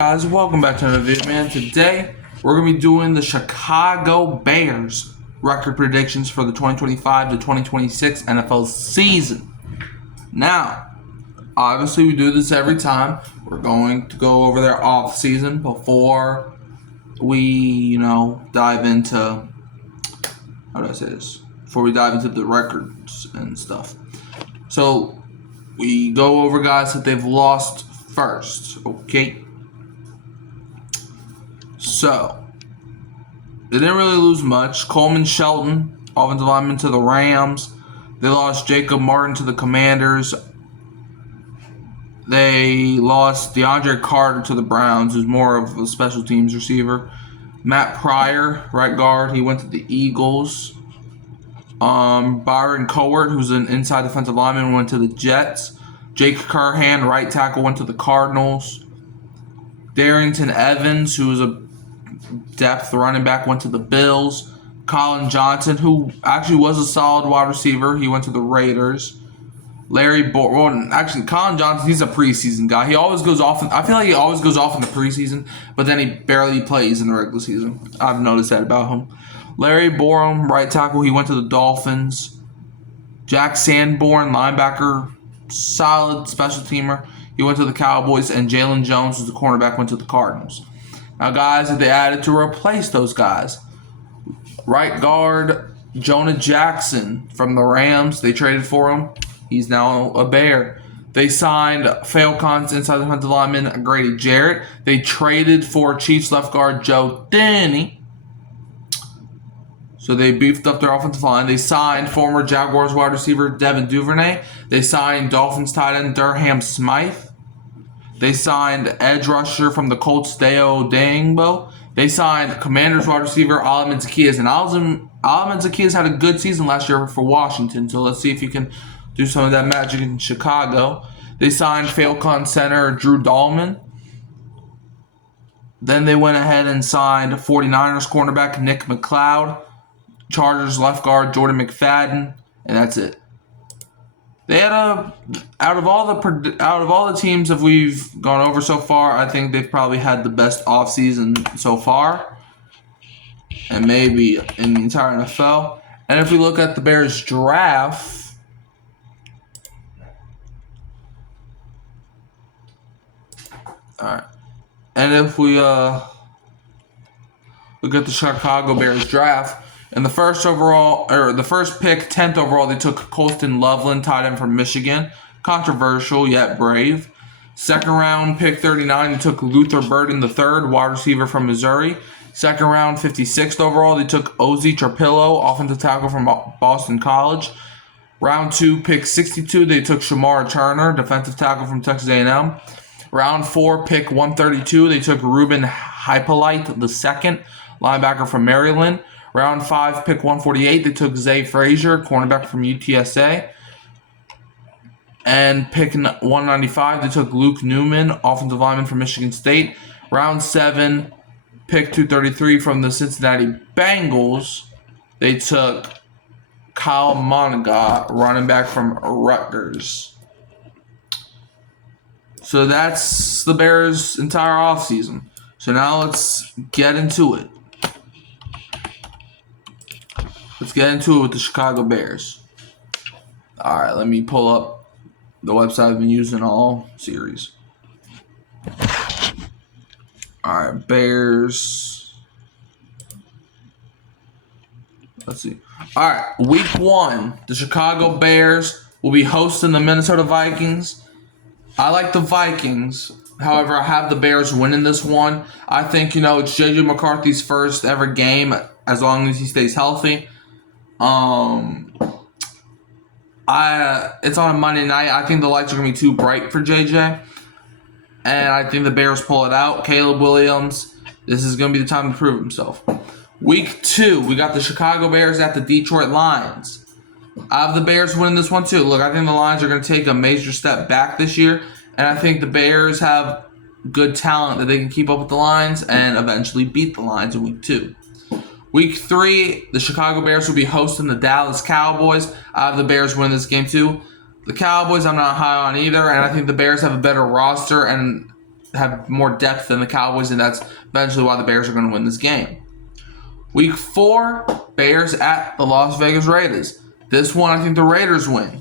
Guys, welcome back to another video, man. Today, we're going to be doing the Chicago Bears record predictions for the 2025 to 2026 NFL season. Now, obviously, we do this every time. We're going to go over their off season before we, dive into, how do I say this? Before we dive into the records and stuff. So, we go over guys that they've lost first, okay? So, they didn't really lose much. Coleman Shelton, offensive lineman, to the Rams. They lost Jacob Martin to the Commanders. They lost DeAndre Carter to the Browns, who's more of a special teams receiver. Matt Pryor, right guard, he went to the Eagles. Byron Cowart, who's an inside defensive lineman, went to the Jets. Jake Curhan, right tackle, went to the Cardinals. Darrington Evans, who was a depth running back, went to the Bills. Colin Johnson, who actually was a solid wide receiver, he went to the Raiders. Colin Johnson, he's a preseason guy. He always goes off. I feel like he always goes off in the preseason, but then he barely plays in the regular season. I've noticed that about him. Larry Borom, right tackle, he went to the Dolphins. Jack Sanborn, linebacker, solid special teamer, he went to the Cowboys. And Jalen Jones, who's the cornerback, went to the Cardinals. Now, guys that they added to replace those guys. Right guard, Jonah Jackson from the Rams. They traded for him. He's now a Bear. They signed Falcons inside defensive lineman Grady Jarrett. They traded for Chiefs left guard Joe Denny. So they beefed up their offensive line. They signed former Jaguars wide receiver Devin Duvernay. They signed Dolphins tight end Durham Smythe. They signed edge rusher from the Colts, Deo Dangbo. They signed Commanders wide receiver Alamin Zaccheaus. And Alamin Zaccheaus had a good season last year for Washington, so let's see if he can do some of that magic in Chicago. They signed Falcon center Drew Dahlman. Then they went ahead and signed 49ers cornerback Nick McLeod, Chargers left guard Jordan McFadden, and that's it. They had out of all the teams that we've gone over so far, I think they've probably had the best offseason so far, and maybe in the entire NFL. And if we look at the Bears draft, all right, and if we look at the Chicago Bears draft. In the first pick, 10th overall, they took Colston Loveland, tight end from Michigan. Controversial, yet brave. Second round, pick 39, they took Luther Burden III, wide receiver from Missouri. Second round, 56th overall, they took Ozzy Trapillo, offensive tackle from Boston College. Round 2, pick 62, they took Shamar Turner, defensive tackle from Texas A&M. Round 4, pick 132, they took Ruben Hypolite II, linebacker from Maryland. Round 5, pick 148, they took Zay Frazier, cornerback from UTSA. And pick 195, they took Luke Newman, offensive lineman from Michigan State. Round 7, pick 233 from the Cincinnati Bengals, they took Kyle Monaga, running back from Rutgers. So that's the Bears' entire offseason. So now let's get into it. Let's get into it with the Chicago Bears. All right, let me pull up the website I've been using all series. All right, Bears. Let's see. All right, week 1, the Chicago Bears will be hosting the Minnesota Vikings. I like the Vikings. However, I have the Bears winning this one. I think, it's J.J. McCarthy's first ever game as long as he stays healthy. It's on a Monday night. I think the lights are going to be too bright for JJ. And I think the Bears pull it out. Caleb Williams, this is going to be the time to prove himself. Week 2, we got the Chicago Bears at the Detroit Lions. I have the Bears winning this one too. Look, I think the Lions are going to take a major step back this year. And I think the Bears have good talent that they can keep up with the Lions and eventually beat the Lions in week 2. Week 3, the Chicago Bears will be hosting the Dallas Cowboys. I have the Bears win this game too. The Cowboys I'm not high on either, and I think the Bears have a better roster and have more depth than the Cowboys, and that's eventually why the Bears are going to win this game. Week 4, Bears at the Las Vegas Raiders. This one, I think the Raiders win.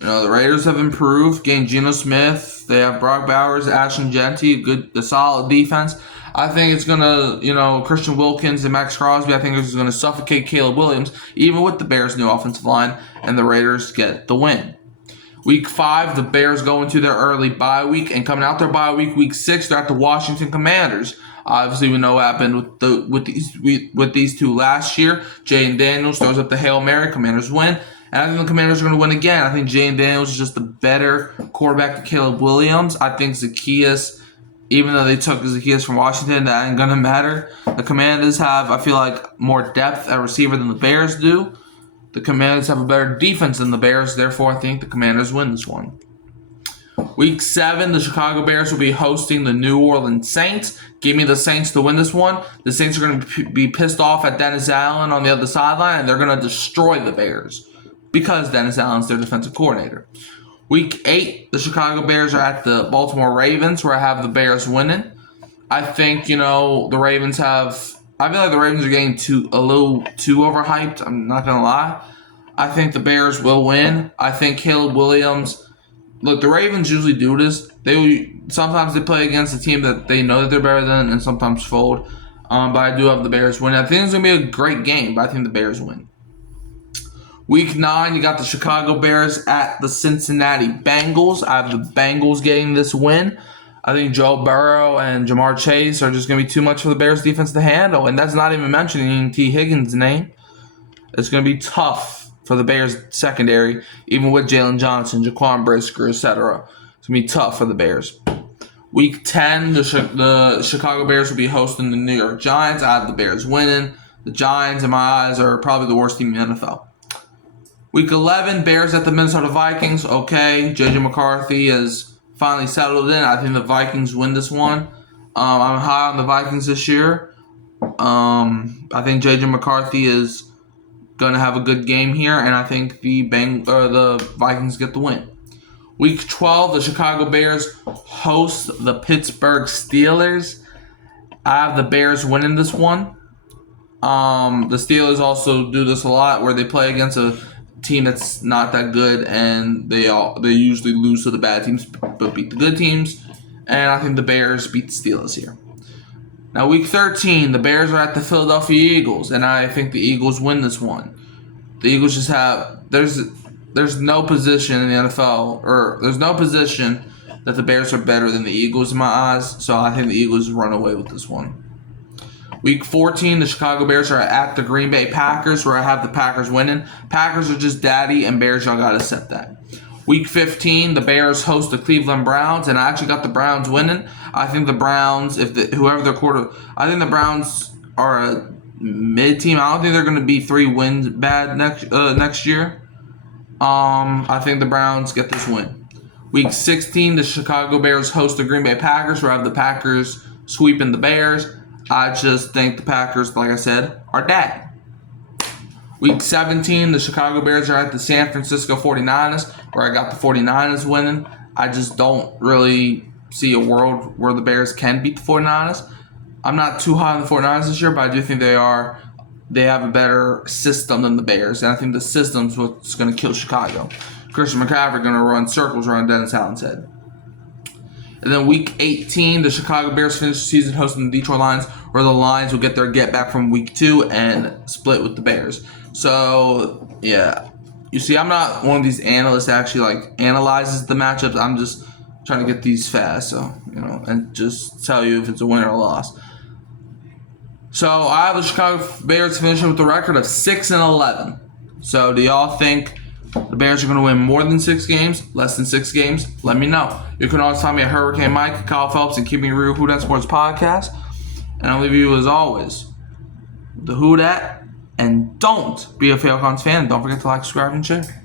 The Raiders have improved, gained Geno Smith. They have Brock Bowers, Ashton Jeanty, a solid defense. I think it's going to, Christian Wilkins and Max Crosby, I think it's going to suffocate Caleb Williams, even with the Bears' new offensive line, and the Raiders get the win. Week 5, the Bears go into their early bye week, and coming out their bye week, week 6, they're at the Washington Commanders. Obviously, we know what happened with these two last year. Jayden Daniels throws up the Hail Mary, Commanders win. And I think the Commanders are going to win again. I think Jayden Daniels is just the better quarterback than Caleb Williams. I think Zaccheaus, even though they took Zaccheaus from Washington, that ain't going to matter. The Commanders have, I feel like, more depth at receiver than the Bears do. The Commanders have a better defense than the Bears. Therefore, I think the Commanders win this one. Week 7, the Chicago Bears will be hosting the New Orleans Saints. Give me the Saints to win this one. The Saints are going to be pissed off at Dennis Allen on the other sideline, and they're going to destroy the Bears because Dennis Allen's their defensive coordinator. Week 8, the Chicago Bears are at the Baltimore Ravens, where I have the Bears winning. I think, the Ravens have... I feel like the Ravens are getting a little too overhyped. I'm not going to lie. I think the Bears will win. I think Caleb Williams... Look, the Ravens usually do this. Sometimes they play against a team that they know that they're better than and sometimes fold. But I do have the Bears win. I think it's going to be a great game, but I think the Bears win. Week 9, you got the Chicago Bears at the Cincinnati Bengals. I have the Bengals getting this win. I think Joe Burrow and Jamar Chase are just going to be too much for the Bears defense to handle. And that's not even mentioning T. Higgins' name. It's going to be tough for the Bears secondary, even with Jalen Johnson, Jaquan Brisker, etc. It's going to be tough for the Bears. Week 10, the Chicago Bears will be hosting the New York Giants. I have the Bears winning. The Giants, in my eyes, are probably the worst team in the NFL. Week 11, Bears at the Minnesota Vikings. Okay, J.J. McCarthy has finally settled in. I think the Vikings win this one. I'm high on the Vikings this year. I think J.J. McCarthy is going to have a good game here, and I think the Vikings get the win. Week 12, the Chicago Bears host the Pittsburgh Steelers. I have the Bears winning this one. The Steelers also do this a lot, where they play against a team that's not that good, and they usually lose to the bad teams, but beat the good teams. And I think the Bears beat the Steelers here. Now, Week 13, the Bears are at the Philadelphia Eagles, and I think the Eagles win this one. The Eagles just have... There's no position in the NFL, or there's no position that the Bears are better than the Eagles in my eyes, so I think the Eagles run away with this one. Week 14, the Chicago Bears are at the Green Bay Packers, where I have the Packers winning. Packers are just daddy, and Bears, y'all got to set that. Week 15, the Bears host the Cleveland Browns, and I actually got the Browns winning. I think the Browns, I think the Browns are a mid-team. I don't think they're going to be 3 wins bad next year. I think the Browns get this win. Week 16, the Chicago Bears host the Green Bay Packers, where I have the Packers sweeping the Bears. I just think the Packers, like I said, are dad. Week 17, the Chicago Bears are at the San Francisco 49ers, where I got the 49ers winning. I just don't really see a world where the Bears can beat the 49ers. I'm not too high on the 49ers this year, but I do think they have a better system than the Bears, and I think the system's what's going to kill Chicago. Christian McCaffrey going to run circles around Dennis Allen's head. And then Week 18, the Chicago Bears finish the season hosting the Detroit Lions, where the Lions will get their get back from Week 2 and split with the Bears. So, yeah. You see, I'm not one of these analysts that actually analyzes the matchups. I'm just trying to get these fast, and just tell you if it's a win or a loss. So I have the Chicago Bears finishing with a record of 6-11. So do y'all think the Bears are going to win more than 6 games, less than 6 games? Let me know. You can always find me at Hurricane Mike, Kyle Phelps, and Keep Me Real Who Dat Sports Podcast. And I'll leave you as always the Who Dat. And don't be a Falcons fan. Don't forget to like, subscribe, and share.